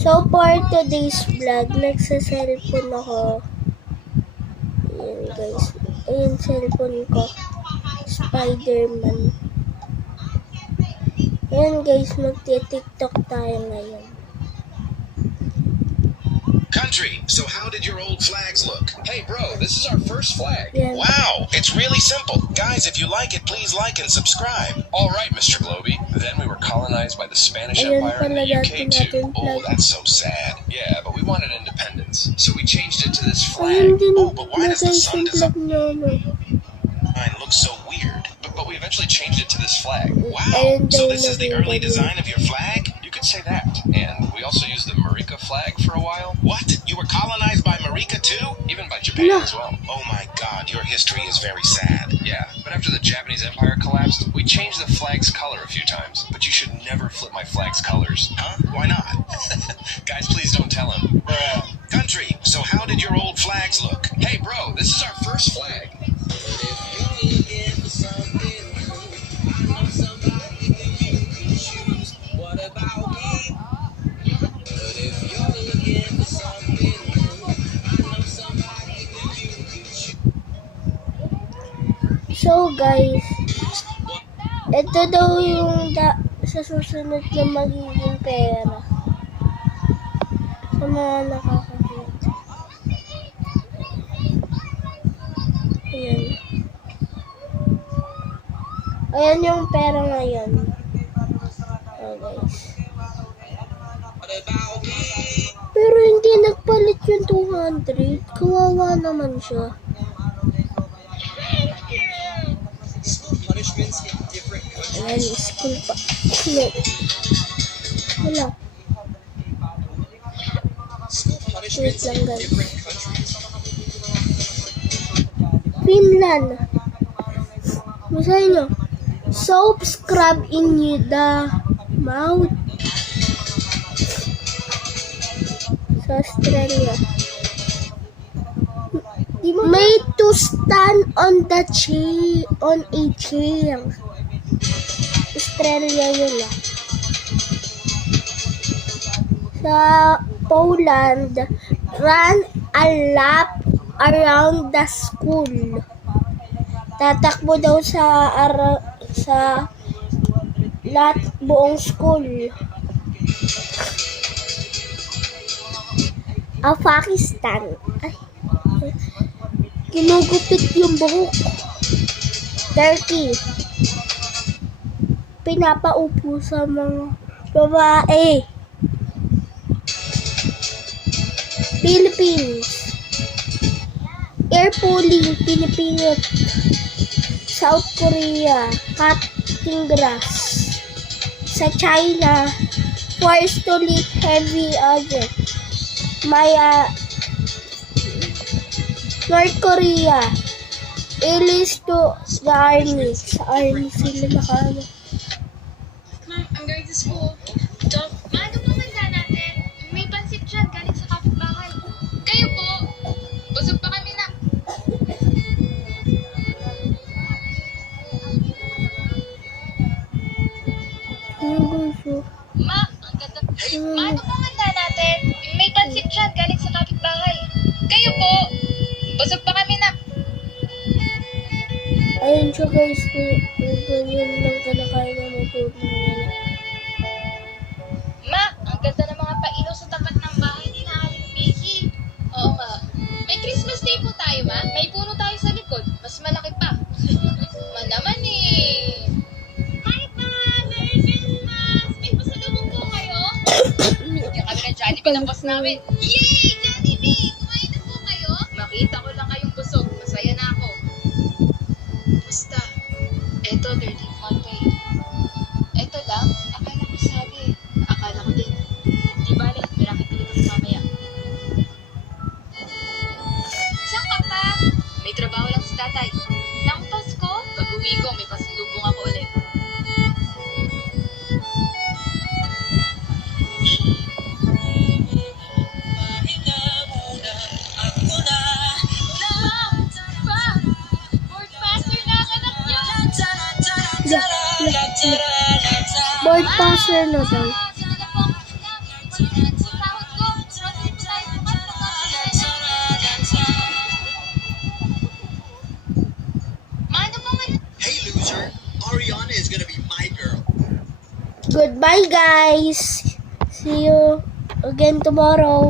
So for today's vlog, nagsa-cellphone ako. Ayan guys. Ayan cellphone ko. Spider-Man. Ayan guys, magti-TikTok tayo ngayon. Country, so how did your old flags look? Hey bro, this is our first flag. Yeah. Wow, it's really simple. Guys, if you like it, please like and subscribe. Alright, Mr. Globy. Then we were colonized by the Spanish Ayun Empire and the pala UK too. natin Oh, flag. that's so sad. Yeah, but we wanted independence. So we changed it to this Ayun flag. din, Oh, but why does the guys, sun yung flag design niya, no? look so weird? But we eventually changed it to this flag. Wow, Ayun so din, this is the ayun early din. design of your flag? You could say that. And we also used the Marika flag for a while. What? You were colonized by Marika too? Even by Japan Yeah. as well. Oh my god, your history is very sad. Yeah, but after the Japanese Empire collapsed, we changed the flag's color a few times. But you should never flip my flag's colors. Huh? Why not? Guys, please don't tell him. Bruh. Country, so how did your old flags look? Hey bro, this is our first flag. So guys, ito daw yung sa susunod na magiging pera. Sa mga nakakakita. Ayan. Ayan yung pera ngayon. Oh guys. Pero hindi nagpalit yung 200. Kawawa naman siya. Ayan, school pa. No. Wala. Wait lang guys. Finland. Masahin nyo. Soap scrub in the mouth. Sa Australia. Made to stand on a chair. Australia yun ah. Sa Poland, run a lap around the school. Tatakbo daw sa buong school. Pakistan. Ay. Kinugupit yung buhok. Turkey. Pinapaupo sa mga babae. Philippines. Air pulling, pinipinit. South Korea, cutting grass. Sa China, forced to lift heavy object. North Korea, release to the army. Sa army sila nakano. Ma'am, I'm going to school. Maaga po manda natin. May pansit dyan galing sa kapitbahay. Kayo po. Busog pa kami na. Ano gusto? Ma, ang ganda. Maaga po manda natin. May pansit dyan galing sa kapitbahay. Kayo po. Busog pa kami na. Ayun siya guys, ganyan lang kanakain na matulog nila. Ma, ang ganda ng mga pailaw sa tapat ng bahay ni Aling Vicky. Oo nga. May Christmas Day po tayo, ma. May puno tayo sa likod. Mas malaki pa. Ma naman eh. Hi, pa! Merry Christmas! May pasalubong po kayo? Bigyan kami ng Jollibee ng boss namin. Yay! Jollibee! Kumain na po kayo? Makita ko lang kayong busog. Masaya na ako. Basta, eto 13th month pay. Eto lang, akala ko sabi. Akala ko din. Di ba rin, may racket ulit ako mamaya. Saan ka pa? May trabaho lang si tatay. Nang Pasko, pag-uwi ko, may pasalubong ako ulit. Board passer na daw. Sino na po ang sinabi? Ariana is gonna be my girl. Goodbye, guys. See you again tomorrow.